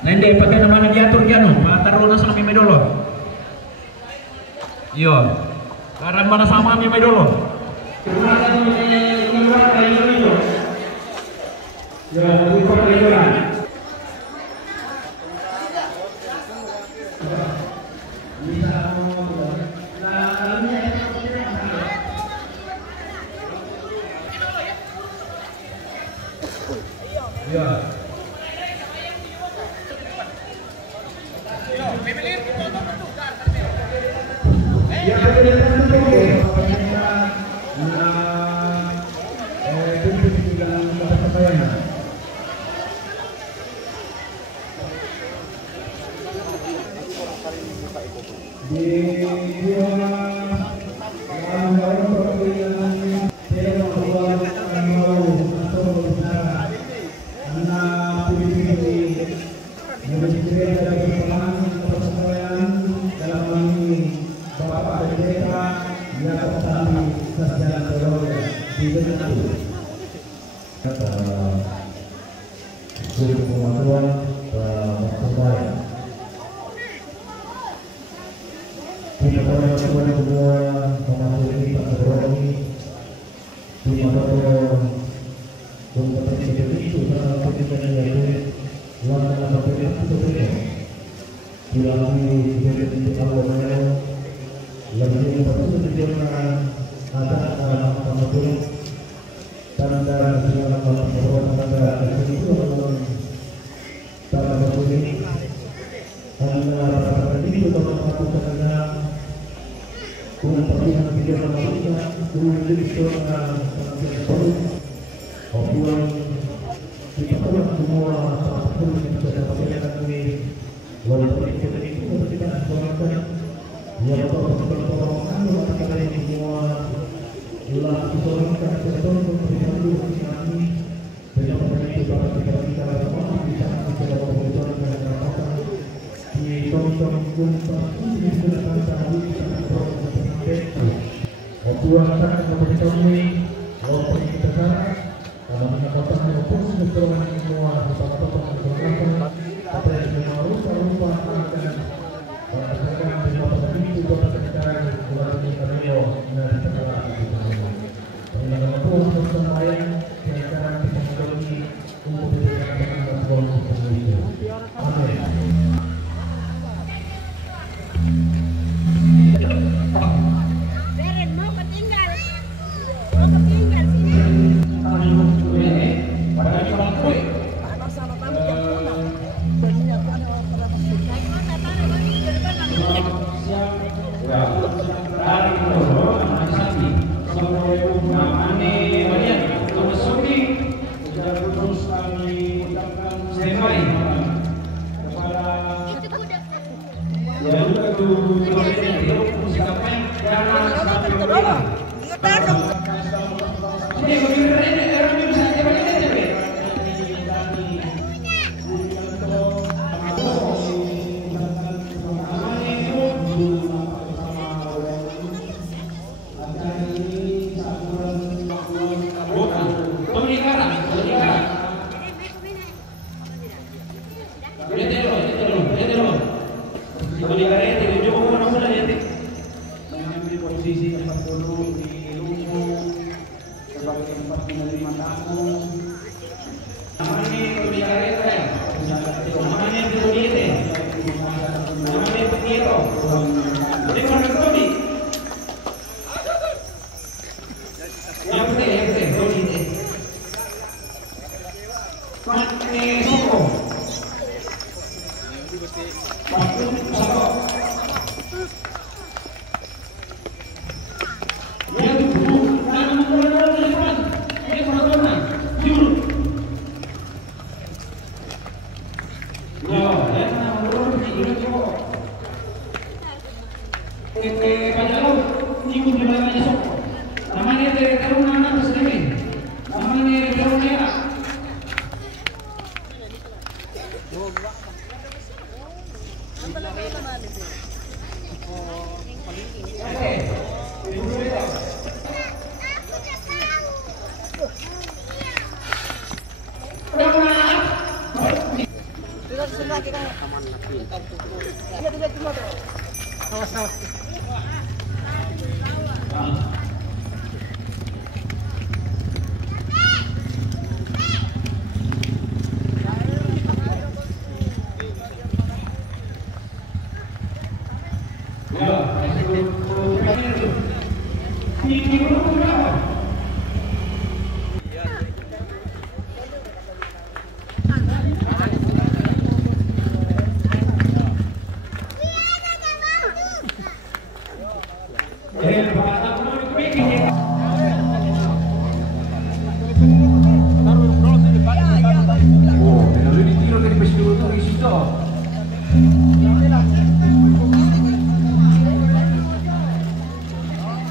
Nende pakai namanya diatur jano, taruh nasa kami medolo. Iya. Karan mana sama kami medolo. Ya, bukan restoran.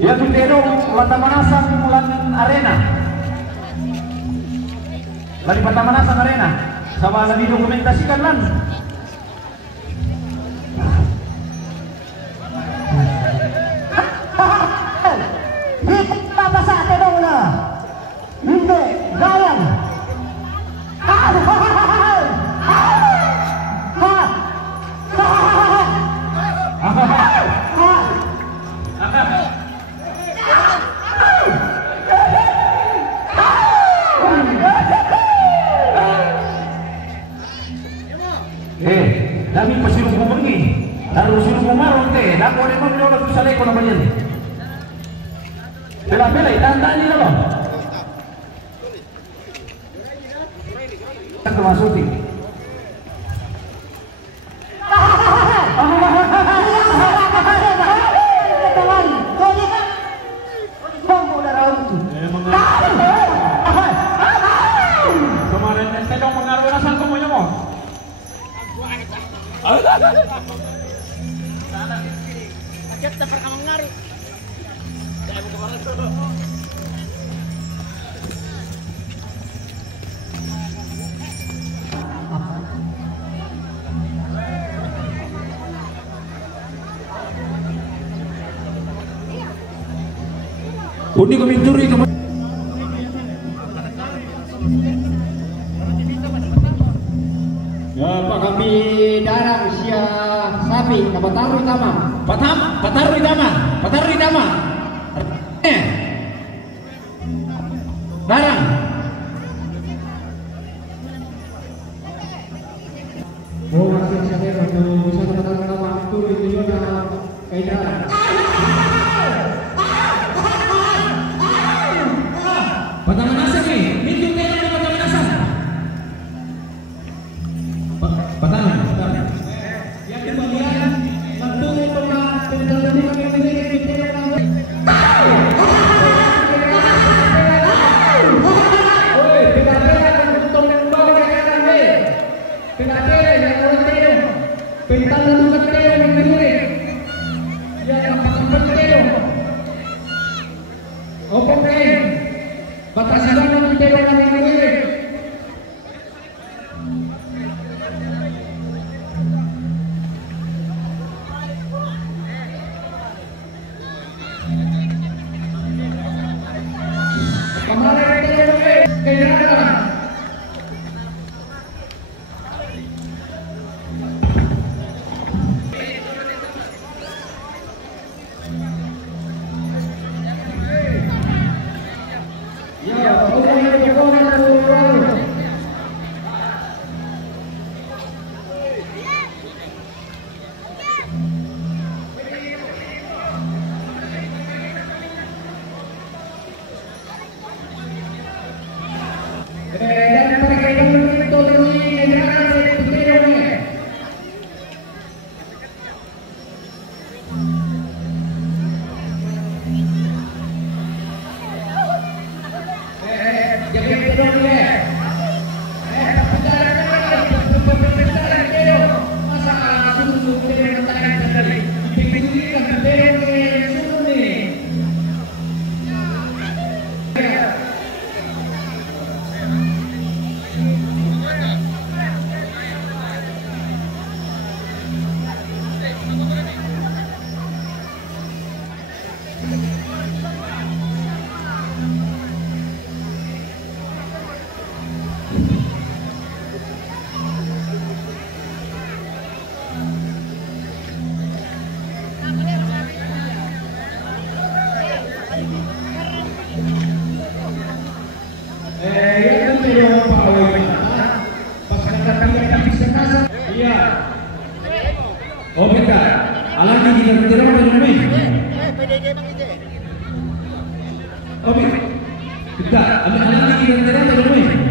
Ya Pitero Patamanasan Mulan Arena. Dari Patamanasan Arena. Sama lagi dokumentasikan lan. Apa sa atin na? Hindi, gayan. Dami pasilong bumangi, lalu silong bumaron teh, dako rin mo minulog sa leko na ba yan? Pila-pila, tandaan nila ba? Ang kumasuti. Kemarin ente dong mengaruhi rasa semuanya mo. Kaget tak pernah mengaruh. Saya mau kemana tuh? Undi kuminturi kemana? Ya Pak kami darang sia sapi na Bataroy Tama. Pataroy Tama. Darang. Oh masih saya untuk satu Bataroy Tama itu yun na kay darang. Patamanasan ni, medyo kayo na Patamanasan. Patahan. Yang kemudian menunggu pendampingan Ya, Oke kak, alagi kita tidak mau menurut PDG bang itu. Oke, kita alagi kita tidak mau menurut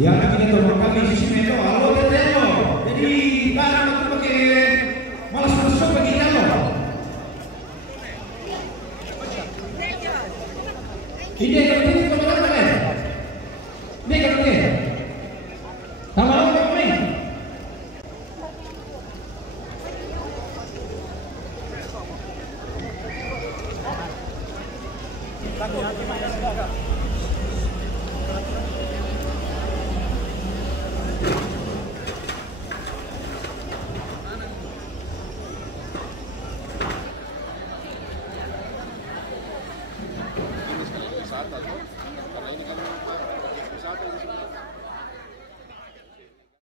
yang kita temukan kami sisi itu halo teteno jadi barang itu pakai malas masuk bagi kamu ini yang